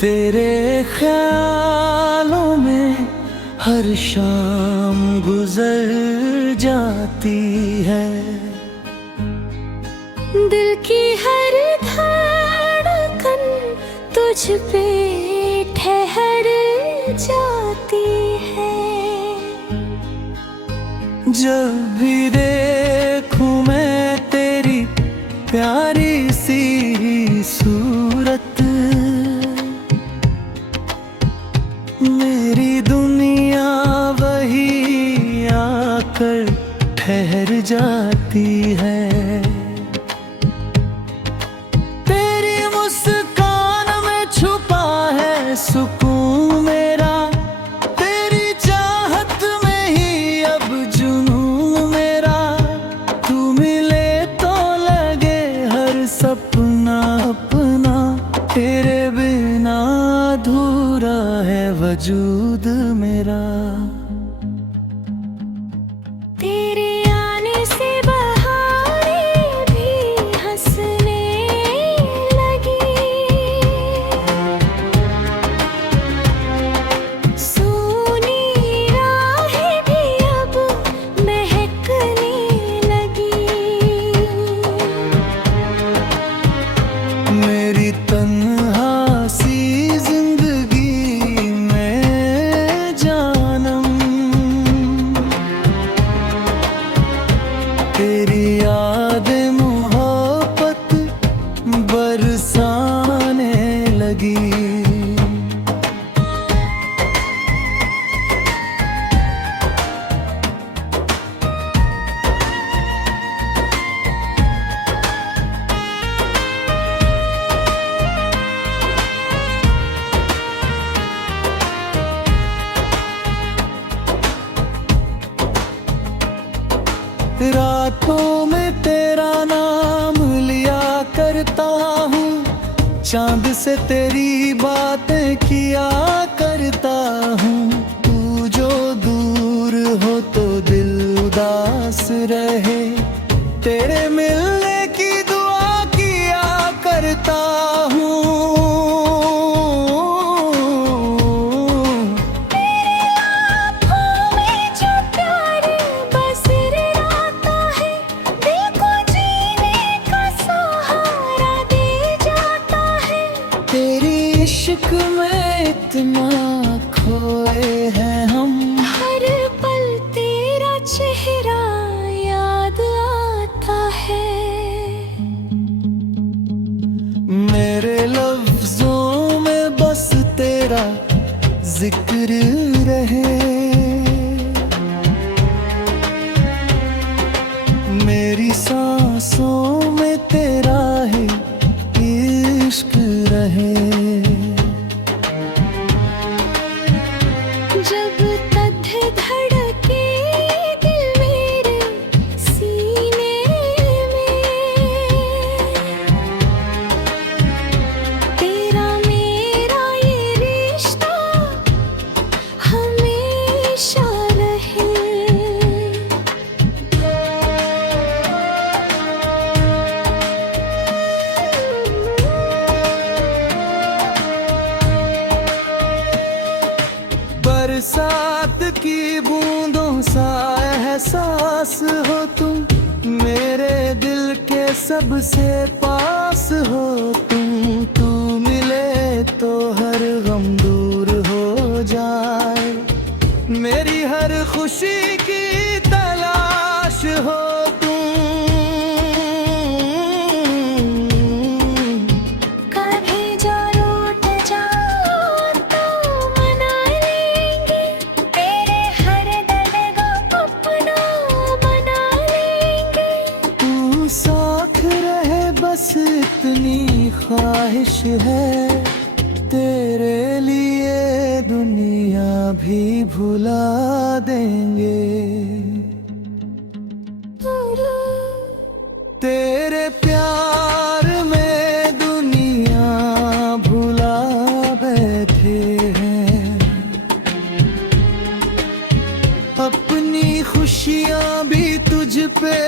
तेरे ख्यालों में हर शाम गुजर जाती है। दिल की हर धड़कन तुझ पे ठहर जाती है। जब भी देखूं मैं तेरी प्यारी सी सूरत, मेरी दुनिया वही आकर ठहर जाती है। तेरी मुस्कान में छुपा है सुकून मेरा, तेरी चाहत में ही अब जुनून मेरा। तू मिले तो लगे हर सपना अपना, तेरे बिना अधूरा है वजूद मेरा। तेरे आने से बहारें भी हंसने लगी, सोनी राहें भी अब महकने लगी। मेरी तन्हा सी जिंदगी में जानम, तेरी याद मोहब्बत बरसाने लगी। रातों में तेरा नाम लिया करता हूँ, चांद से तेरी बातें किया करता हूँ। तू जो दूर हो तो दिल उदास रहे, तेरे मिलने की दुआ किया करता हूँ। तेरी इश्क में इतना खोए हैं हम, हर पल तेरा चेहरा याद आता है। मेरे लफ्जों में बस तेरा जिक्र रहे, मेरी सांसों में तेरा ही इश्क रहे। जब तक धड़के दिल मेरे सीने में, तेरा मेरा ये रिश्ता हमेशा रहे। बरसात की बूंदों सा एहसास हो तुम, मेरे दिल के सबसे पास हो तुम। तू मिले तो हर गम दूर हो जाए, मेरी हर खुशी की तलाश हो तुम। कभी जो रूठ जाओ तो मना लेंगे, तेरे हर दर्द को अपना बना लेंगे। तू साथ रहे बस इतनी ख्वाहिश है, तेरे लिए दुनिया भी भुला देंगे। तेरे प्यार में दुनिया भुला बैठे हैं, अपनी खुशियाँ भी तुझ पे